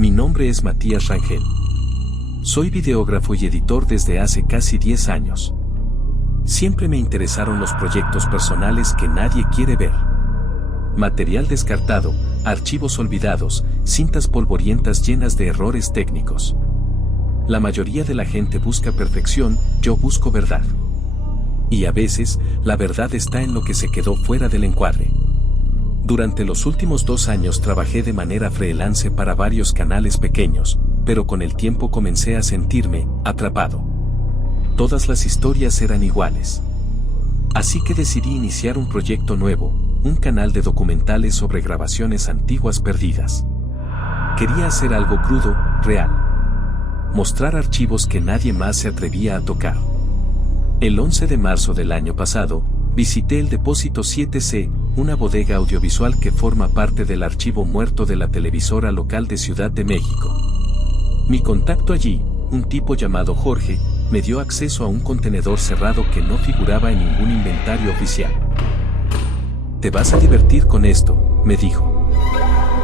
Mi nombre es Matías Rangel. Soy videógrafo y editor desde hace casi 10 años. Siempre me interesaron los proyectos personales que nadie quiere ver. Material descartado, archivos olvidados, cintas polvorientas llenas de errores técnicos. La mayoría de la gente busca perfección, yo busco verdad. Y a veces, la verdad está en lo que se quedó fuera del encuadre. Durante los últimos 2 años trabajé de manera freelance para varios canales pequeños, pero con el tiempo comencé a sentirme atrapado. Todas las historias eran iguales. Así que decidí iniciar un proyecto nuevo, un canal de documentales sobre grabaciones antiguas perdidas. Quería hacer algo crudo, real. Mostrar archivos que nadie más se atrevía a tocar. El 11 de marzo del año pasado, visité el Depósito 7C, una bodega audiovisual que forma parte del archivo muerto de la televisora local de Ciudad de México. Mi contacto allí, un tipo llamado Jorge, me dio acceso a un contenedor cerrado que no figuraba en ningún inventario oficial. «Te vas a divertir con esto», me dijo.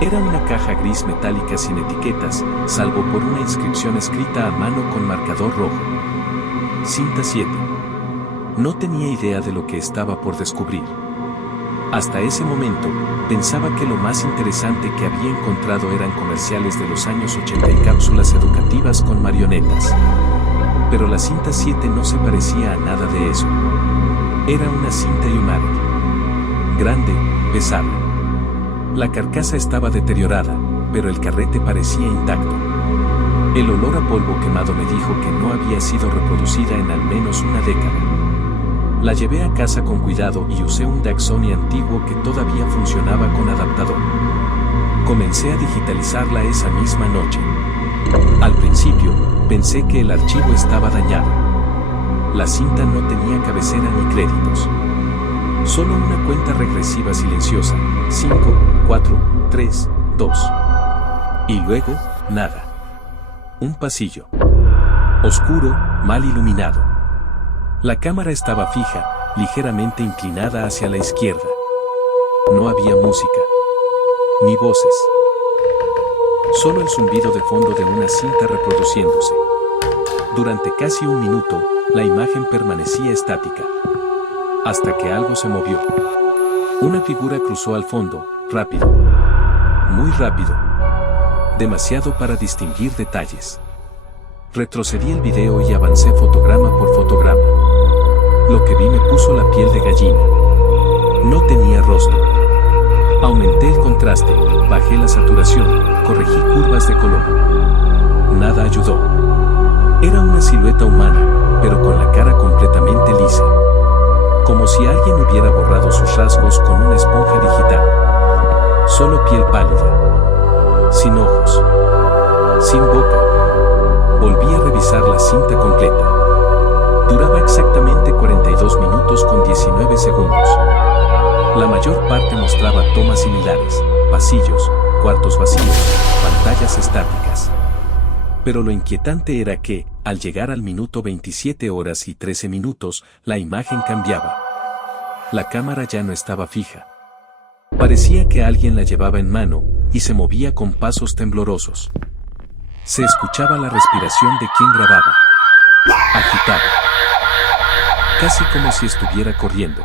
Era una caja gris metálica sin etiquetas, salvo por una inscripción escrita a mano con marcador rojo. Cinta 7. No tenía idea de lo que estaba por descubrir. Hasta ese momento, pensaba que lo más interesante que había encontrado eran comerciales de los años 80 y cápsulas educativas con marionetas. Pero la cinta 7 no se parecía a nada de eso. Era una cinta Illumark. Grande, pesada. La carcasa estaba deteriorada, pero el carrete parecía intacto. El olor a polvo quemado me dijo que no había sido reproducida en al menos una década. La llevé a casa con cuidado y usé un DAC Sony antiguo que todavía funcionaba con adaptador. Comencé a digitalizarla esa misma noche. Al principio, pensé que el archivo estaba dañado. La cinta no tenía cabecera ni créditos. Solo una cuenta regresiva silenciosa, 5, 4, 3, 2. Y luego, nada. Un pasillo. Oscuro, mal iluminado. La cámara estaba fija, ligeramente inclinada hacia la izquierda. No había música, ni voces. Solo el zumbido de fondo de una cinta reproduciéndose. Durante casi 1 minuto, la imagen permanecía estática. Hasta que algo se movió. Una figura cruzó al fondo, rápido. Muy rápido. Demasiado para distinguir detalles. Retrocedí el video y avancé fotograma por fotograma. Lo que vi me puso la piel de gallina. No tenía rostro. Aumenté el contraste, bajé la saturación, corregí curvas de color. Nada ayudó. Era una silueta humana, pero con la cara completamente lisa. Como si alguien hubiera borrado sus rasgos con una esponja digital. Solo piel pálida. Sin ojos. Sin boca. Volví a revisar la cinta completa. Duraba exactamente 42 minutos con 19 segundos. La mayor parte mostraba tomas similares, pasillos, cuartos vacíos, pantallas estáticas. Pero lo inquietante era que, al llegar al minuto 27 horas y 13 minutos, la imagen cambiaba. La cámara ya no estaba fija. Parecía que alguien la llevaba en mano, y se movía con pasos temblorosos. Se escuchaba la respiración de quien grababa. Agitaba. Casi como si estuviera corriendo.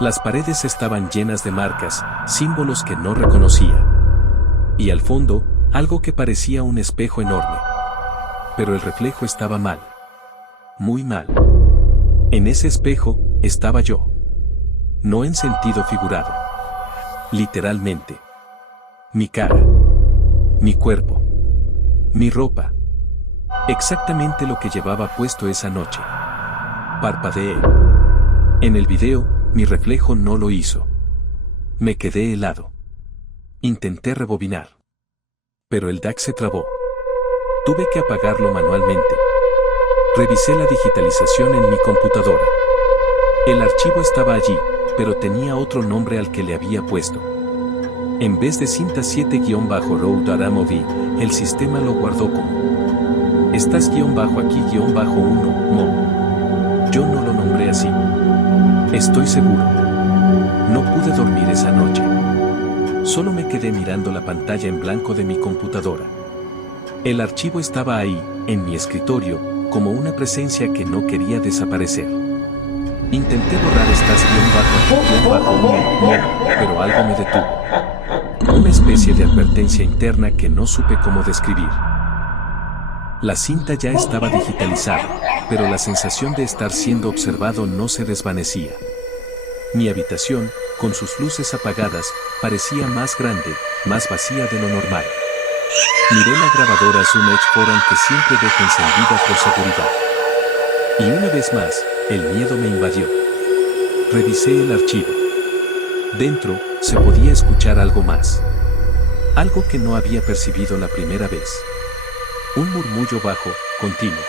Las paredes estaban llenas de marcas, símbolos que no reconocía. Y al fondo, algo que parecía un espejo enorme. Pero el reflejo estaba mal. Muy mal. En ese espejo, estaba yo. No en sentido figurado. Literalmente. Mi cara. Mi cuerpo. Mi ropa. Exactamente lo que llevaba puesto esa noche. Parpadeé. En el video, mi reflejo no lo hizo. Me quedé helado. Intenté rebobinar. Pero el DAC se trabó. Tuve que apagarlo manualmente. Revisé la digitalización en mi computadora. El archivo estaba allí, pero tenía otro nombre al que le había puesto. En vez de cinta 7-Road Data Movie, el sistema lo guardó como Estás-aquí-1 Mo. Yo no lo nombré así. Estoy seguro. No pude dormir esa noche. Solo me quedé mirando la pantalla en blanco de mi computadora. El archivo estaba ahí, en mi escritorio, como una presencia que no quería desaparecer. Intenté borrar pero algo me detuvo. Una especie de advertencia interna que no supe cómo describir. La cinta ya estaba digitalizada, pero la sensación de estar siendo observado no se desvanecía. Mi habitación, con sus luces apagadas, parecía más grande, más vacía de lo normal. Miré la grabadora Zoom H4 que siempre dejo encendida por seguridad. Y una vez más, el miedo me invadió. Revisé el archivo. Dentro, se podía escuchar algo más. Algo que no había percibido la primera vez. Un murmullo bajo, continuo.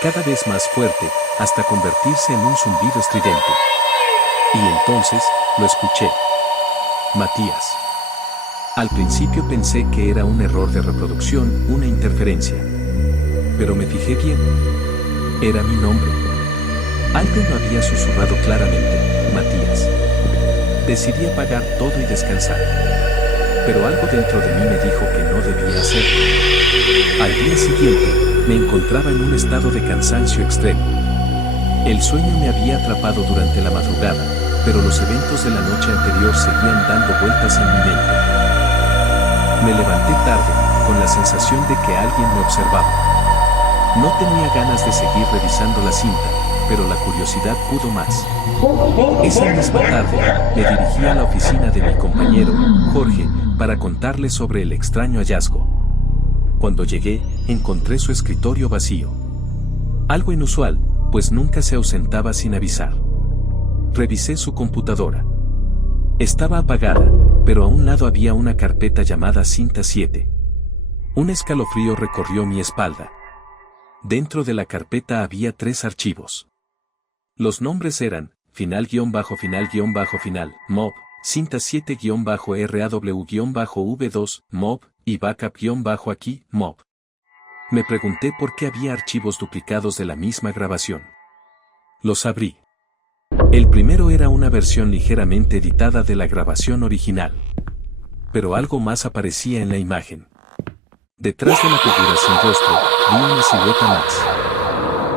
Cada vez más fuerte, hasta convertirse en un zumbido estridente. Y entonces, lo escuché. Matías. Al principio pensé que era un error de reproducción, una interferencia. Pero me fijé bien. Era mi nombre. Alguien lo había susurrado claramente, Matías. Decidí apagar todo y descansar. Pero algo dentro de mí me dijo que no debía hacerlo. Al día siguiente, me encontraba en un estado de cansancio extremo. El sueño me había atrapado durante la madrugada, pero los eventos de la noche anterior seguían dando vueltas en mi mente. Me levanté tarde, con la sensación de que alguien me observaba. No tenía ganas de seguir revisando la cinta, pero la curiosidad pudo más. Esa misma tarde, me dirigí a la oficina de mi compañero, Jorge, para contarle sobre el extraño hallazgo. Cuando llegué, encontré su escritorio vacío. Algo inusual, pues nunca se ausentaba sin avisar. Revisé su computadora. Estaba apagada, pero a un lado había una carpeta llamada Cinta 7. Un escalofrío recorrió mi espalda. Dentro de la carpeta había 3 archivos. Los nombres eran final-final-final, MOB, Cinta 7-RAW-V2, MOB, y Backup-aquí, MOB. Me pregunté por qué había archivos duplicados de la misma grabación. Los abrí. El primero era una versión ligeramente editada de la grabación original. Pero algo más aparecía en la imagen. Detrás de la figura sin rostro, vi una silueta más.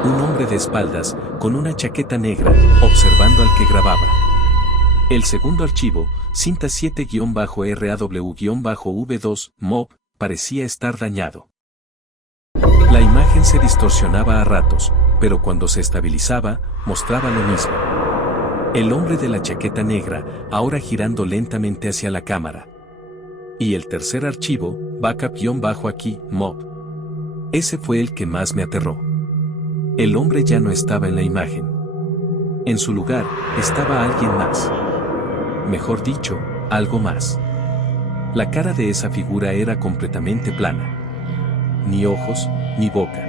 Un hombre de espaldas, con una chaqueta negra, observando al que grababa. El segundo archivo, Cinta 7-RAW-V2, MOB, parecía estar dañado. La imagen se distorsionaba a ratos, pero cuando se estabilizaba, mostraba lo mismo. El hombre de la chaqueta negra, ahora girando lentamente hacia la cámara. Y el tercer archivo, Backup-aquí, MOB. Ese fue el que más me aterró. El hombre ya no estaba en la imagen. En su lugar, estaba alguien más. Mejor dicho, algo más. La cara de esa figura era completamente plana. Ni ojos, ni boca.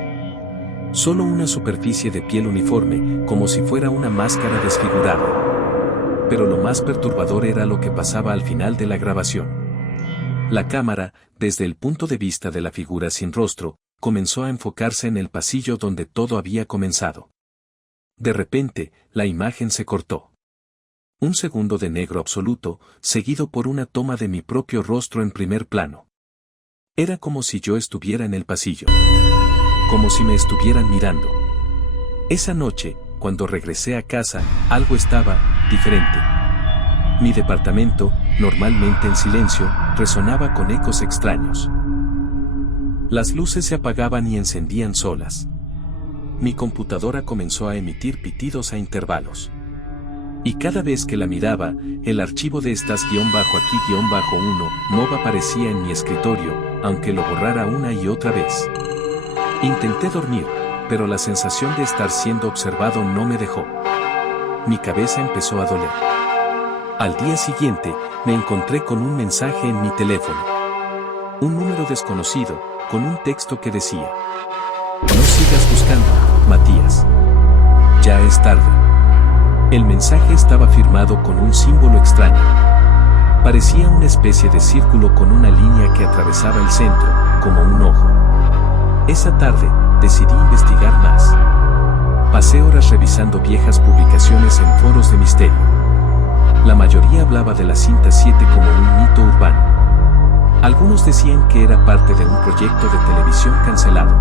Solo una superficie de piel uniforme, como si fuera una máscara desfigurada. Pero lo más perturbador era lo que pasaba al final de la grabación. La cámara, desde el punto de vista de la figura sin rostro, comenzó a enfocarse en el pasillo donde todo había comenzado. De repente, la imagen se cortó. Un segundo de negro absoluto, seguido por una toma de mi propio rostro en primer plano. Era como si yo estuviera en el pasillo. Como si me estuvieran mirando. Esa noche, cuando regresé a casa, algo estaba diferente. Mi departamento, normalmente en silencio, resonaba con ecos extraños. Las luces se apagaban y encendían solas. Mi computadora comenzó a emitir pitidos a intervalos. Y cada vez que la miraba, el archivo de estas-aquí-1 MOB aparecía en mi escritorio, aunque lo borrara una y otra vez. Intenté dormir, pero la sensación de estar siendo observado no me dejó. Mi cabeza empezó a doler. Al día siguiente, me encontré con un mensaje en mi teléfono. Un número desconocido, con un texto que decía: "No sigas buscando, Matías. Ya es tarde". El mensaje estaba firmado con un símbolo extraño. Parecía una especie de círculo con una línea que atravesaba el centro, como un ojo. Esa tarde, decidí investigar más. Pasé horas revisando viejas publicaciones en foros de misterio. La mayoría hablaba de la Cinta 7 como un mito urbano. Algunos decían que era parte de un proyecto de televisión cancelado.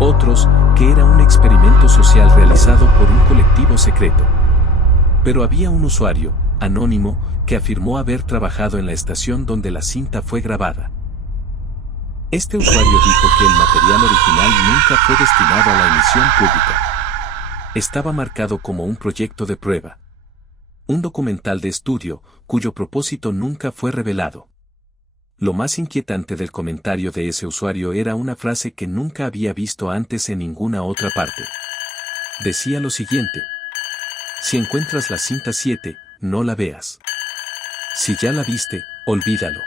Otros, que era un experimento social realizado por un colectivo secreto. Pero había un usuario, anónimo, que afirmó haber trabajado en la estación donde la cinta fue grabada. Este usuario dijo que el material original nunca fue destinado a la emisión pública. Estaba marcado como un proyecto de prueba. Un documental de estudio, cuyo propósito nunca fue revelado. Lo más inquietante del comentario de ese usuario era una frase que nunca había visto antes en ninguna otra parte. Decía lo siguiente: si encuentras la cinta 7, no la veas. Si ya la viste, olvídalo.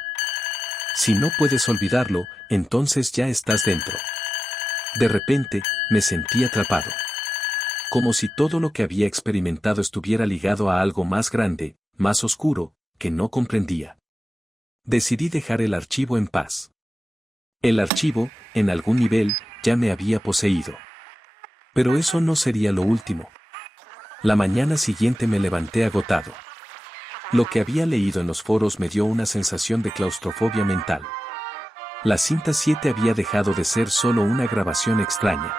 Si no puedes olvidarlo, entonces ya estás dentro. De repente, me sentí atrapado. Como si todo lo que había experimentado estuviera ligado a algo más grande, más oscuro, que no comprendía. Decidí dejar el archivo en paz. El archivo, en algún nivel, ya me había poseído. Pero eso no sería lo último. La mañana siguiente me levanté agotado. Lo que había leído en los foros me dio una sensación de claustrofobia mental. La cinta 7 había dejado de ser solo una grabación extraña.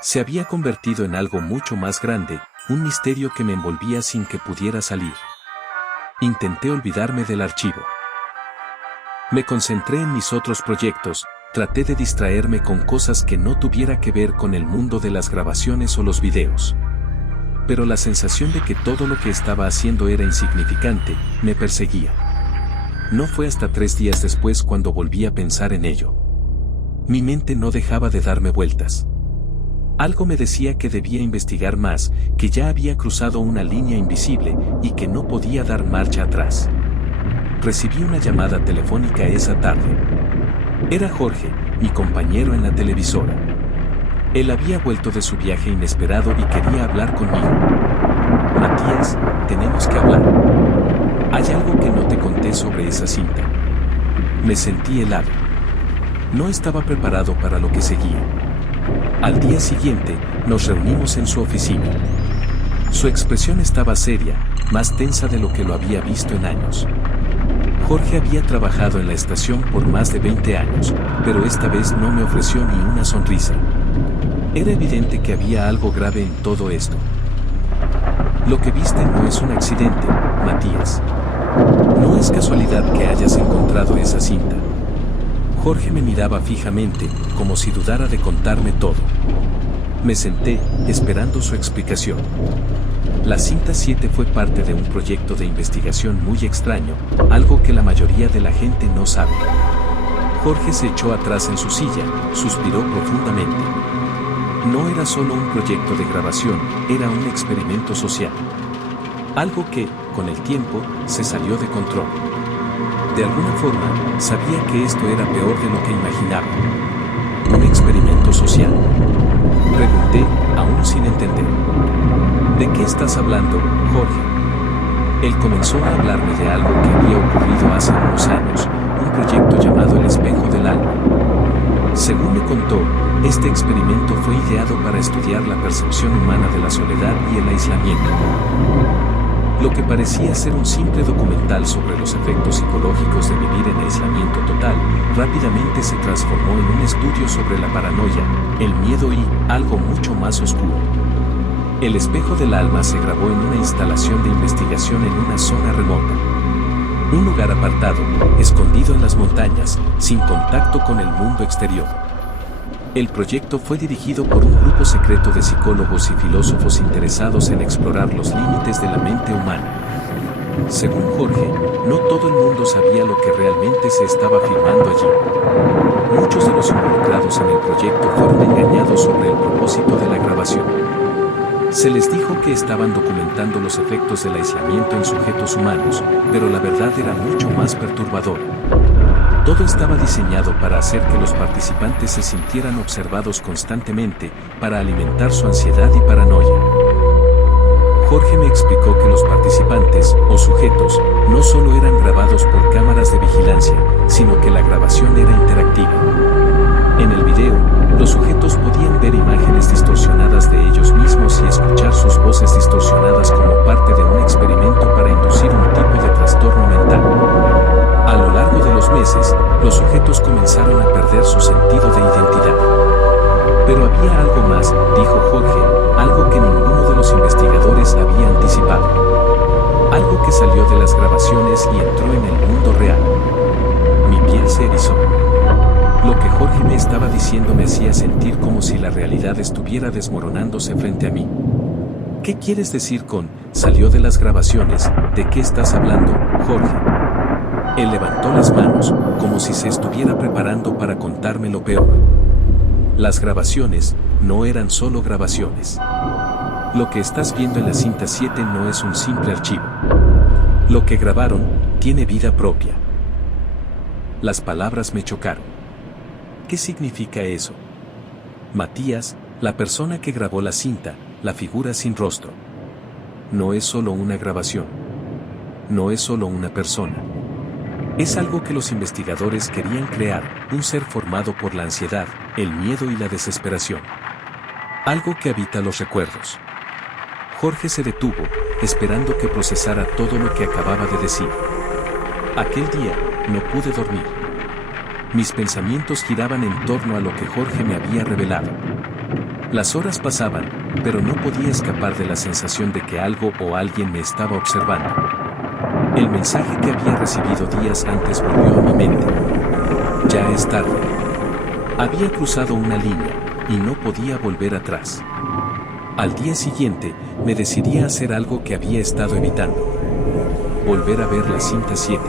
Se había convertido en algo mucho más grande, un misterio que me envolvía sin que pudiera salir. Intenté olvidarme del archivo. Me concentré en mis otros proyectos, traté de distraerme con cosas que no tuviera que ver con el mundo de las grabaciones o los videos. Pero la sensación de que todo lo que estaba haciendo era insignificante, me perseguía. No fue hasta 3 días después cuando volví a pensar en ello. Mi mente no dejaba de darme vueltas. Algo me decía que debía investigar más, que ya había cruzado una línea invisible y que no podía dar marcha atrás. Recibí una llamada telefónica esa tarde. Era Jorge, mi compañero en la televisora. Él había vuelto de su viaje inesperado y quería hablar conmigo. Matías, tenemos que hablar. Hay algo que no te conté sobre esa cinta. Me sentí helado. No estaba preparado para lo que seguía. Al día siguiente, nos reunimos en su oficina. Su expresión estaba seria, más tensa de lo que lo había visto en años. Jorge había trabajado en la estación por más de 20 años, pero esta vez no me ofreció ni una sonrisa. Era evidente que había algo grave en todo esto. Lo que viste no es un accidente, Matías. No es casualidad que hayas encontrado esa cinta. Jorge me miraba fijamente, como si dudara de contarme todo. Me senté, esperando su explicación. La cinta 7 fue parte de un proyecto de investigación muy extraño, algo que la mayoría de la gente no sabe. Jorge se echó atrás en su silla, suspiró profundamente. No era solo un proyecto de grabación, era un experimento social. Algo que, con el tiempo, se salió de control. De alguna forma, sabía que esto era peor de lo que imaginaba. ¿Un experimento social? Pregunté, aún sin entender. ¿De qué estás hablando, Jorge? Él comenzó a hablarme de algo que había ocurrido hace unos años, un proyecto llamado El Espejo del Alma. Según me contó, este experimento fue ideado para estudiar la percepción humana de la soledad y el aislamiento. Lo que parecía ser un simple documental sobre los efectos psicológicos de vivir en aislamiento total, rápidamente se transformó en un estudio sobre la paranoia, el miedo y algo mucho más oscuro. El Espejo del Alma se grabó en una instalación de investigación en una zona remota. Un lugar apartado, escondido en las montañas, sin contacto con el mundo exterior. El proyecto fue dirigido por un grupo secreto de psicólogos y filósofos interesados en explorar los límites de la mente humana. Según Jorge, no todo el mundo sabía lo que realmente se estaba filmando allí. Muchos de los involucrados en el proyecto fueron engañados sobre el propósito de la grabación. Se les dijo que estaban documentando los efectos del aislamiento en sujetos humanos, pero la verdad era mucho más perturbadora. Todo estaba diseñado para hacer que los participantes se sintieran observados constantemente, para alimentar su ansiedad y paranoia. Jorge me explicó que los participantes, o sujetos, no solo eran grabados por cámaras de vigilancia, sino que la grabación era interactiva. En el video, los sujetos podían ver imágenes distorsionadas de ellos mismos y escuchar sus voces distorsionadas como parte de un experimento para inducir un tipo de trastorno mental. A lo largo de los meses, sintió que salió de las grabaciones y entró en el mundo real. Mi piel se erizó. Lo que Jorge me estaba diciendo me hacía sentir como si la realidad estuviera desmoronándose frente a mí. ¿Qué quieres decir con salió de las grabaciones? ¿De qué estás hablando, Jorge? Él levantó las manos, como si se estuviera preparando para contarme lo peor. Las grabaciones no eran solo grabaciones. Lo que estás viendo en la cinta 7 no es un simple archivo. Lo que grabaron tiene vida propia. Las palabras me chocaron. ¿Qué significa eso? Matías, la persona que grabó la cinta, la figura sin rostro. No es solo una grabación. No es solo una persona. Es algo que los investigadores querían crear, un ser formado por la ansiedad, el miedo y la desesperación. Algo que habita los recuerdos. Jorge se detuvo, esperando que procesara todo lo que acababa de decir. Aquel día, no pude dormir. Mis pensamientos giraban en torno a lo que Jorge me había revelado. Las horas pasaban, pero no podía escapar de la sensación de que algo o alguien me estaba observando. El mensaje que había recibido días antes volvió a mi mente. Ya es tarde. Había cruzado una línea, y no podía volver atrás. Al día siguiente, me decidí a hacer algo que había estado evitando. Volver a ver la cinta 7.